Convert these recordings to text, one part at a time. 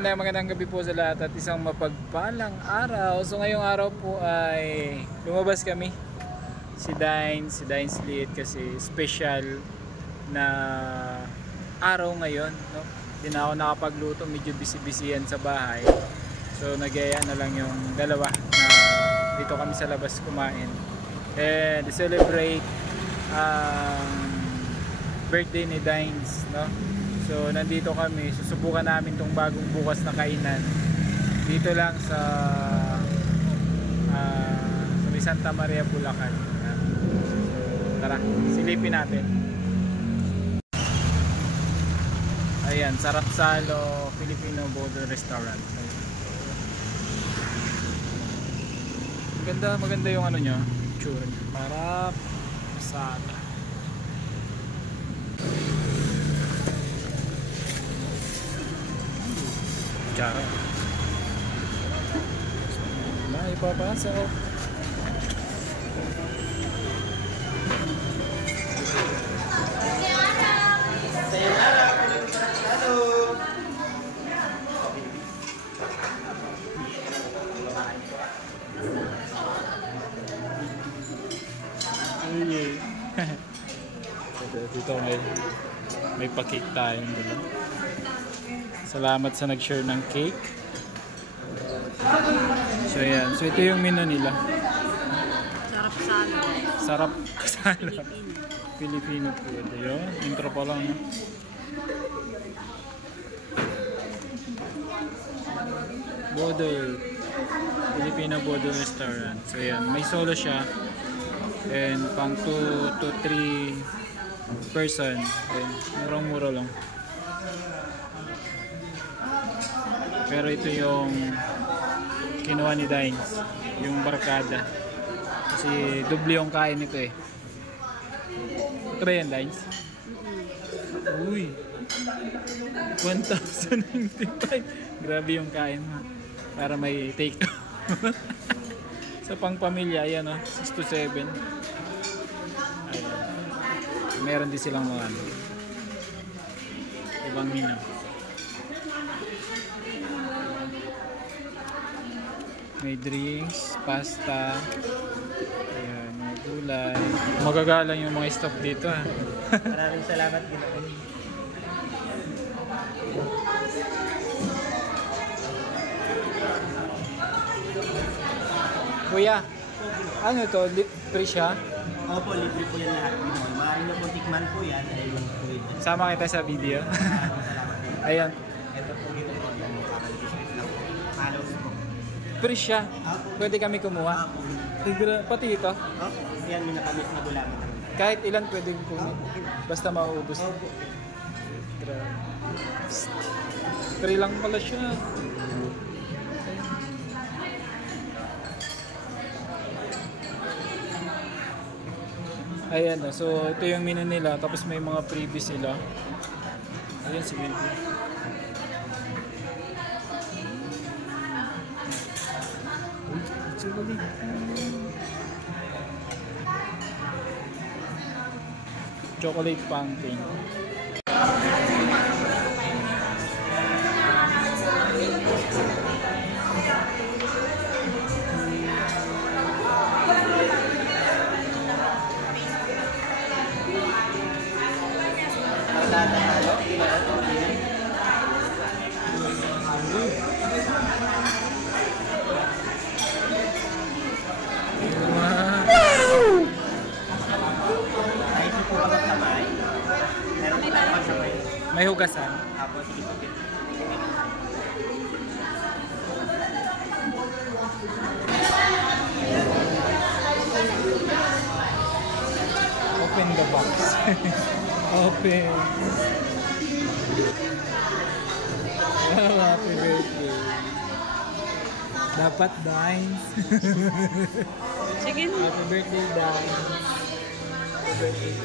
magandang gabi po sa lahat at isang mapagpalang araw. So ngayong araw po ay lumabas kami. Si Dines Liit kasi special na araw ngayon, no? Hindi na ako nakapagluto, medyo busy yan sa bahay. So nagyaya na lang yung dalawa na dito kami sa labas kumain. And celebrate birthday ni Dines, no? So nandito kami, susubukan namin tong bagong bukas na kainan dito lang sa may Santa Maria, Bulacan. So, tara, silipin natin. Ayan, Sarap Salo Filipino Bodo Restaurant. Maganda yung ano nyo, picture. Harap masala. Charo. Na ipapasok. Halo. Dito may pa-cake tayong dito. Salamat sa nag-share ng cake. So yan. So ito yung menu nila. Sarap Salo. Sarap Salo. Filipino food. Yun. Intro pa lang. No? Bodo. Filipino Bodo Restaurant. So yan. May solo siya. And pang 2 to 3 person. And murang-mura lang. Pero ito yung kinuha ni Dines, yung barkada. Kasi doble yung kain nito eh. Ito ba yan, Dines? Uy! 1,095. Grabe yung kain mo. Para may take out. Sa pang pamilya, yan o. 6 to 7. Ayan. Meron din silang mga ibang menu. May drinks, pasta, ayan, mga gulay. Magagalang yung mga stock dito ha. Maraming salamat din ako. Kuya, ano to? Free siya? Opo, libre po yan lahat. Maaaring na po tikman po yan. Ay lang po ito. Sama kita sa video. Ayan. Ito po dito po. Halos po. Free siya. Pwede kami kumuha. Pati ito. Yan, minakamis na gulaman. Kahit ilan pwede kunin. Basta mauubos. Free lang pala siya. Ayan, so ito yung menu nila. Tapos may mga freebies sila. Ayan si Wendy. Chocolate fountain. May hugasan. Open the box. Open. Oh, happy birthday. Dapat Dines. Sige. Happy birthday, Dines. Happy birthday.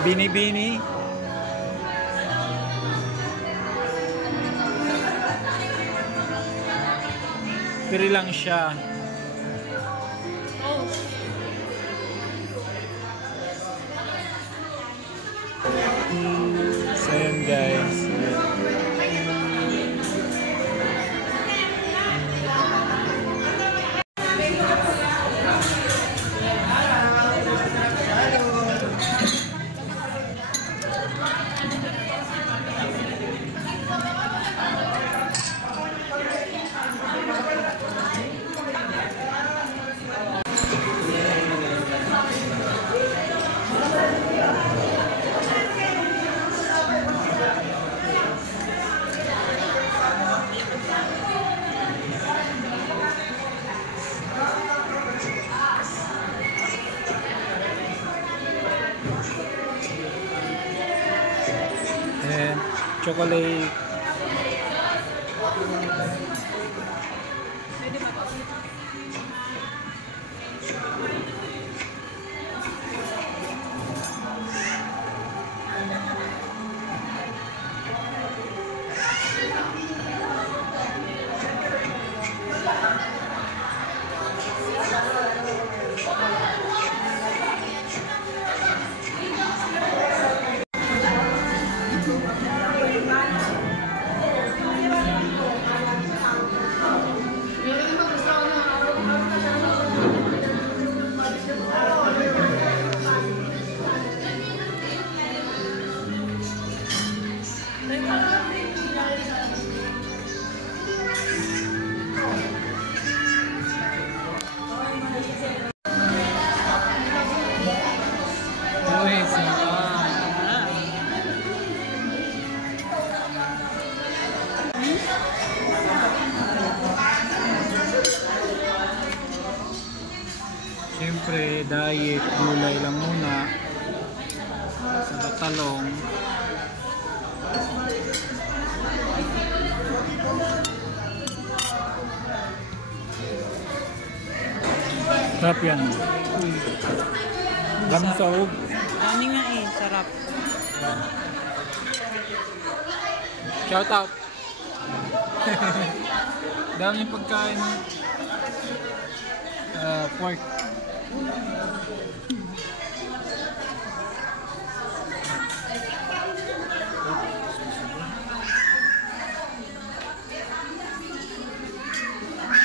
Bini-bini. Free lang siya. Oh. So yun guys. And chocolate. Pwede ba ito? Siyempre, diet, gulay lang muna. Sa talong. Sarap yan. Ganun sa ug. Dami nga eh, sarap. Shout out. Dami pagkain. Pork.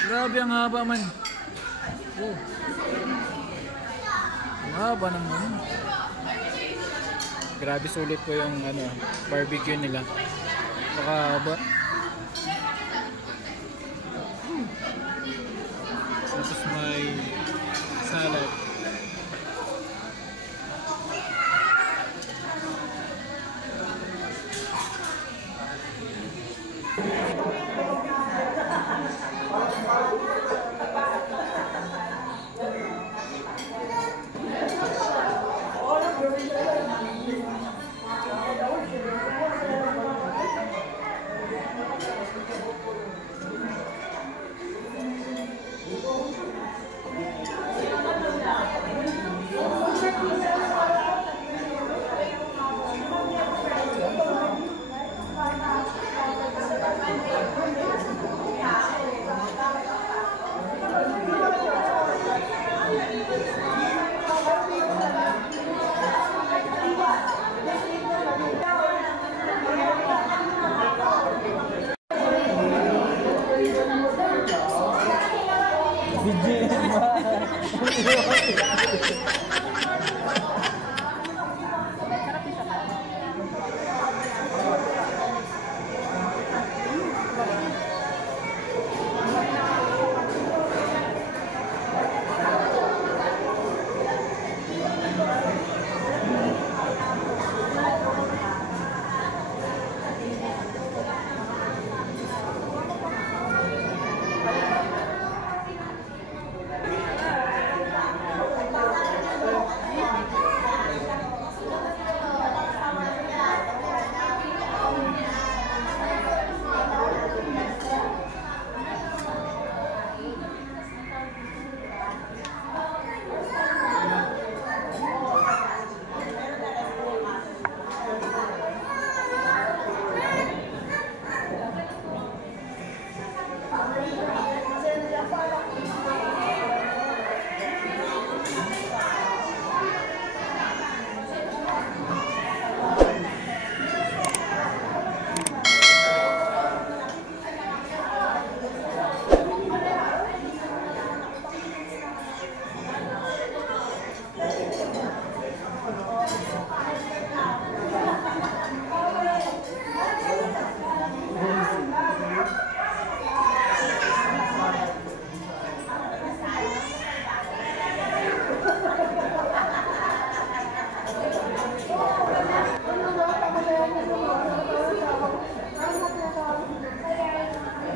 Grabe ang haba man. Oh. Ang haba naman. Grabe sulit po yung barbecue nila. Nakahaba. Tapos may salad.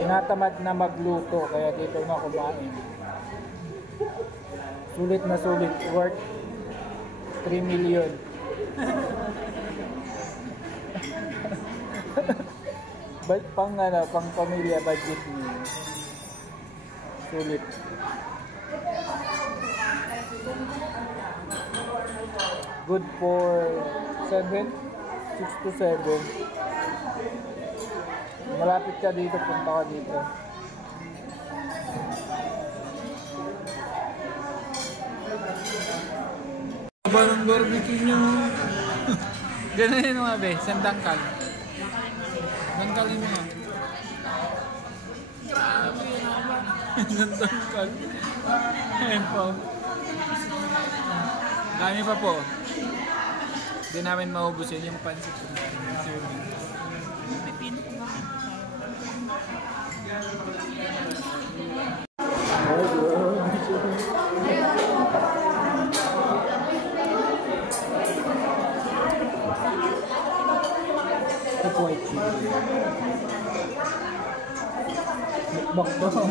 tinatamad na magluto kaya dito na kumain. Sulit na sulit, worth 3 million. Pang pamilya budget niyo. Sulit. Good for 6 to 7. Malapit ka dito, punta ka dito. Aba ng barbecue nyo. Ganun yun mga be, sandangkal. Sandangkalin mo nga. Sandangkal. Ayan po. Dami pa po. Hindi namin maubos yun yung pansit. Pipino ko ba? White chicken. Mukbang.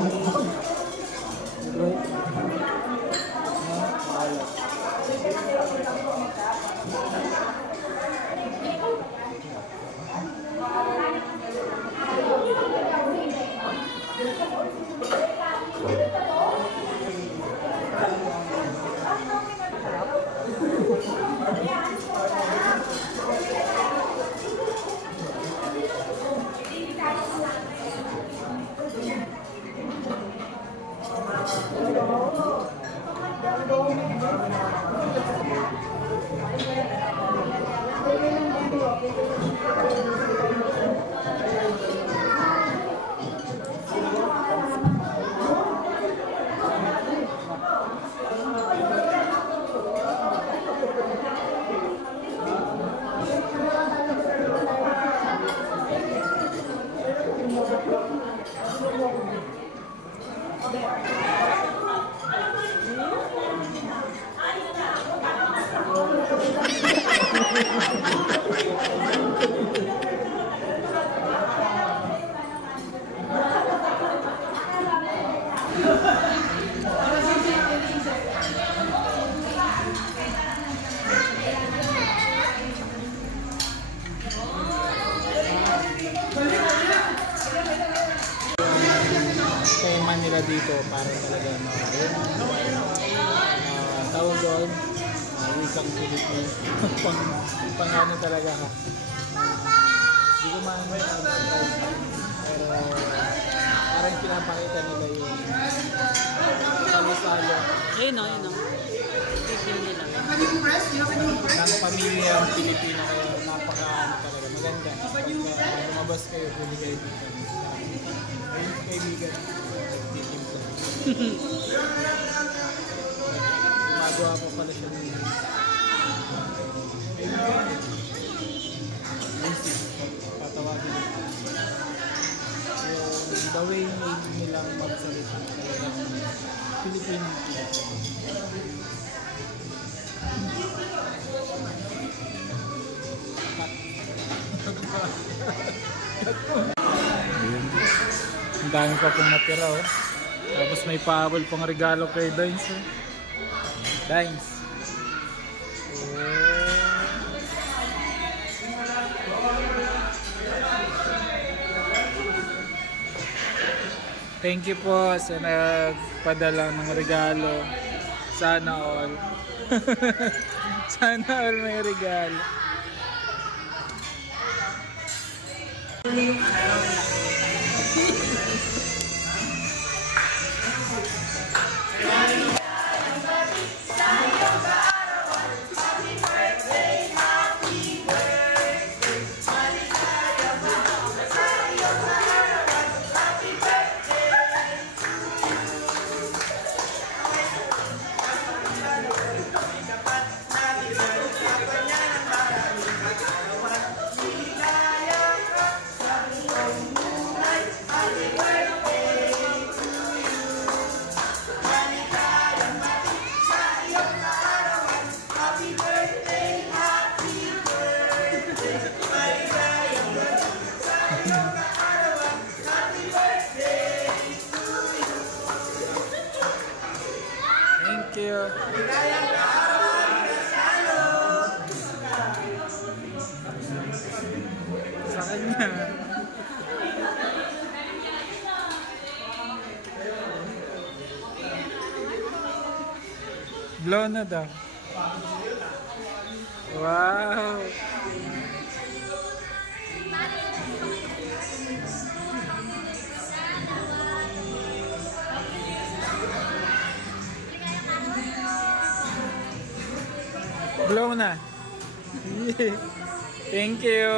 Tema nila dito para talaga tawag doon wikang Pilipino pang ano talaga ha. Hindi ko man pero parang pinapakita nila yung salo-salo Ayun o. Pipino nila. ng pamilyang Pilipino kaya napaka talaga maganda. Pagka lumabas kayo, pwede kayo dito. Ayun kaibigan. Gumagawa po pala siya ng music. Patawagin ito. Yung the way nilang magsalita talagang Pilipino. Ang dami pa pong natira oh. Tapos may pahabol pang regalo kay Dines oh. Dines Thank you po sa nagpadala ng regalo. Sana all. Sana all may regalo. Happy birthday! Maligayang kaarawan, Graciano! Sa kanya. Blow na daw. Wow! Blow na. Thank you.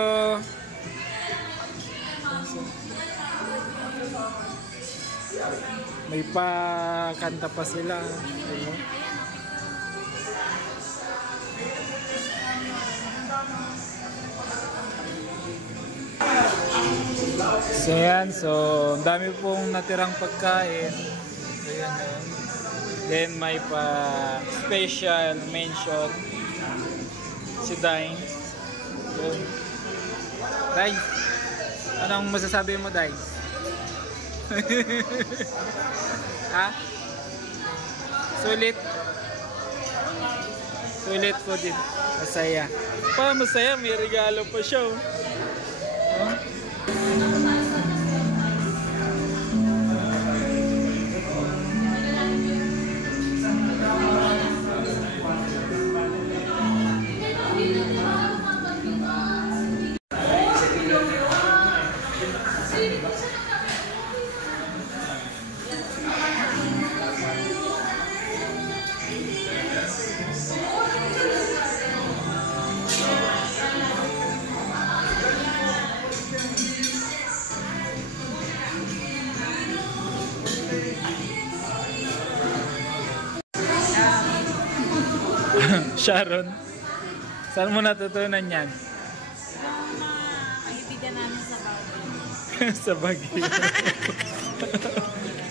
May pa kanta pa sila. Diba? So yan, so ang dami pong natirang pagkain. So yan, then may pa special mention si Dine. So, Dine, anong masasabi mo, Dine? Ha? Sulit. Sulit po din. Masaya. Pa, masaya, may regalo pa siya. Oh. Sharon, saan mo natutunan yan? Kaibigan namin sa Baguio. Sa Baguio.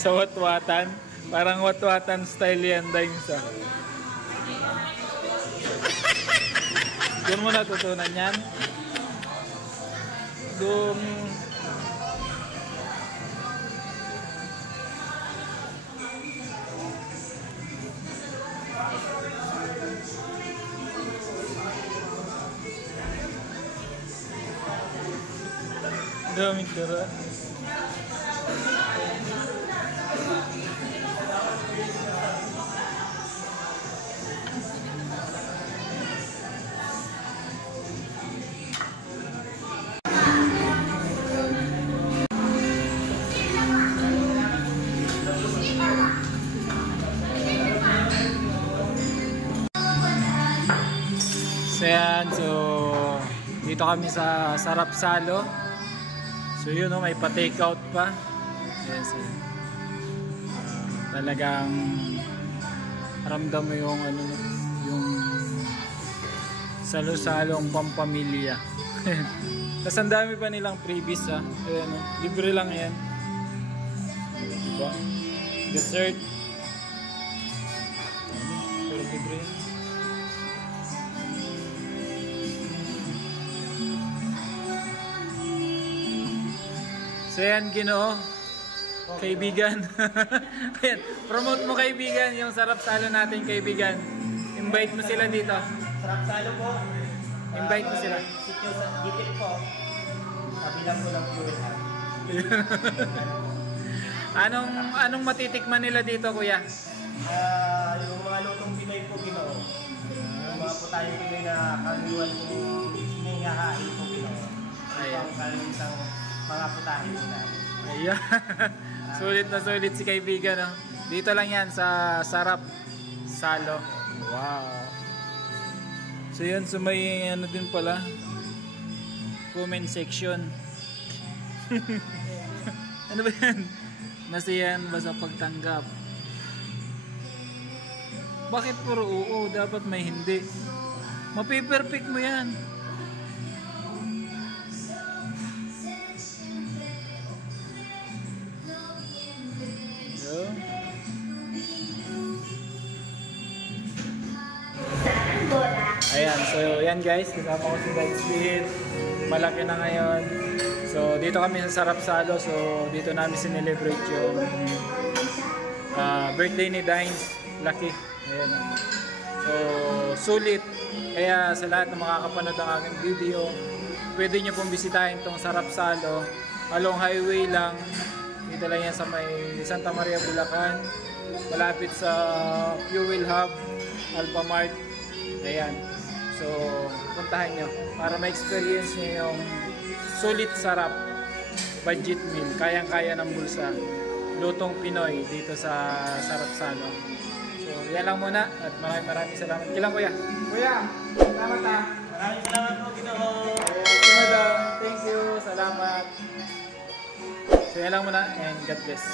Sa watwatan. Parang watwatan style yan, Dine, sa. Doon mo natutunan yan? Doon. Daming tira. So yan, so dito kami sa Sarap Salo. So yun, may pa-take out pa. Yes, talagang ramdam mo yung ano, yung salo-salong pampamilya. Tapos ang dami pa nilang freebies, ha. Ayan, libre lang yan. Diba? Dessert. Pero libre yan. So yan, Ginoo, kaibigan. Ayan, promote mo, kaibigan, yung Sarap Salo natin, kaibigan. Invite mo sila dito. Sarap Salo po. Invite mo sila. Sityo sa Gipit po. Kabilang ko ng Pure Heart. Anong matitikman nila dito, kuya? Yung mga lutong Pinoy po, Ginoo. Yung mga po tayong Pinoy na kaliwan po, hinihahain po, Ginoo. Ayan. Ang kaliwang mga putahin po namin. Ayan. Sulit na sulit si kaibigan, no? Dito lang yan sa Sarap Salo. Wow. So yan, so may ano din pala, comment section. Ano ba yan? Nasiyahan ba sa pagtanggap? Bakit puro oo? Dapat may hindi. Mapiperfect mo yan. So, ayan, so yan guys, kasama ko si Dine. Malaki na ngayon. So dito kami sa Sarap Salo. So dito namin sinelebrate yung birthday ni Dine. Lucky. Ayan. So, sulit. Kaya sa lahat ng makakapanood ng aking video, pwede nyo pong bisitahin itong Sarap Salo. Along highway lang. Dito lang yan sa may Santa Maria, Bulacan. Malapit sa Fuel Hub, Alphamart. Ayan. So, puntahan nyo para ma-experience nyo yung sulit sarap budget meal. Kayang-kaya ng bulsa. Lutong Pinoy dito sa Sarap Salo. So, yan lang muna at maraming salamat. Kilang kuya. Kuya, salamat ha. Maraming salamat po, Ginoo. Thank you. Salamat. So, yan lang muna and God bless.